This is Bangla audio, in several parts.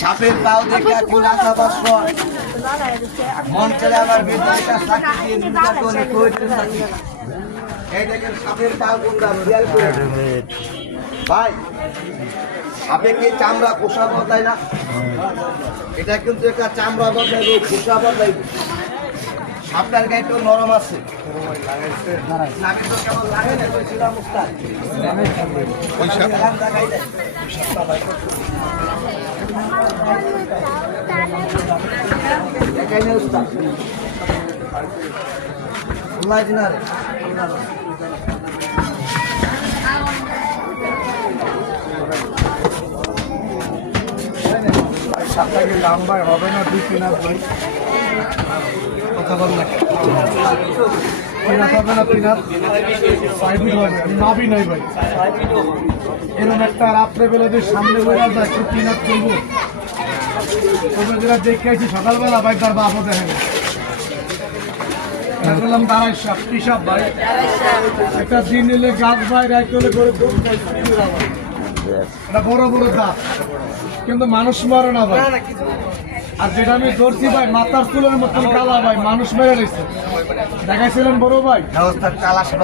সাপের পাও দেখে মন চলে আমার এই দেখেন সাপের পাও ভাই সাপে কি চামড়া খোসা বদলায় না? এটা কিন্তু একটা চামড়া বদলাইব, খোসা বদলাইব। সাপটার গায়ে একটু নরম আছে, লাগে তো কেমন লাগে না? সাপটাকে লম্বায় হবে না 2-3 হাত ভাই, কথা বল না 3 হাত হবে না, 3 হাত 5 ফিট হবে, নাবি নাই ভাই। এরকম একটা রাত্রে বেলা যে সামনে বেড়া যায় 3 হাত চলবো, তবে যেটা দেখে আছি সকালবেলা ভাই তার বাপও দেখে না। বললাম দাঁড়াই সাপ, কি সাপ ভাই? একটা দিন এলে গাছ ভাই, রাত হলে করে এটা বড় বড় দাঁত, কিন্তু মানুষ মারে না ভাই। আর যেটা আমি ধরছি ভাই মাথার চুলের মতন কালা ভাই, মানুষ মেরে রয়েছে। দেখাইছিলেন বড় ভাই,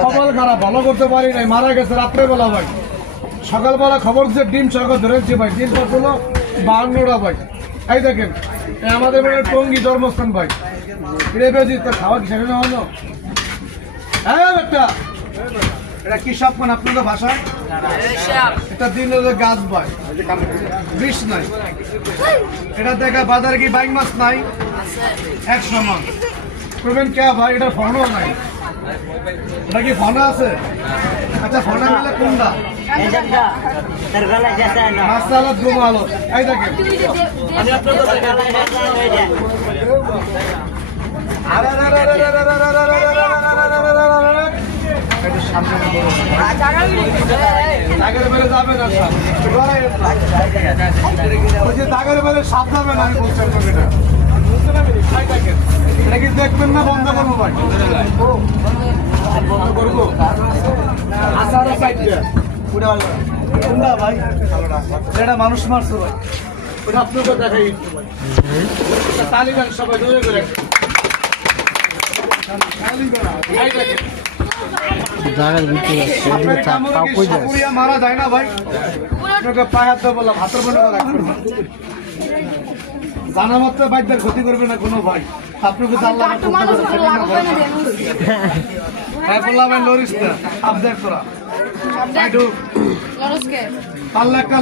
কপাল খারাপ, ভালো করতে পারি নাই, মারা গেছে রাত্রেবেলা ভাই। সকালবেলা খবর যে ডিম সরকার ধরেছি ভাই, ডিম হলো 52টা ভাই। এই দেখেন আমাদের মানে টঙ্গী জন্মস্থান ভাই, খাওয়া কি সেখানে হলো? হ্যাঁ একটা এটা কি সাপ কোন আপনাদের ভাষায়? এটা দিন হলো গাছ ভাই, বিষ নাই। এটা দেখা বাজারে কি বাইক মাছ নাই 100 মাছ করবেন কে ভাই? এটা ফোনও নাই, এটা কি ফোন আছে? আচ্ছা ফোন মিলে কোনটা? মাসালা ঘুমালো। এই দেখেন দাগের বেলে যাবে না, দাগের বেলে সাপ যাবে না, আমি বলছি এটা কি দেখবেন না? বন্ধ করবো ভাই, বন্ধ করবো। ভাই এটা মানুষ মারছে ভাই, ওটা আপনাকে দেখাই তালিবান সবাই ধরে করে মারা যায় না ভাই, পায়ে হাত বললাম হাতের মনে জানা মাত্র বাইকদের ক্ষতি করবে না কোনো ভাই। আপনাকে জানলাম বললাম লরিস না আপডেট করা পারলে একটা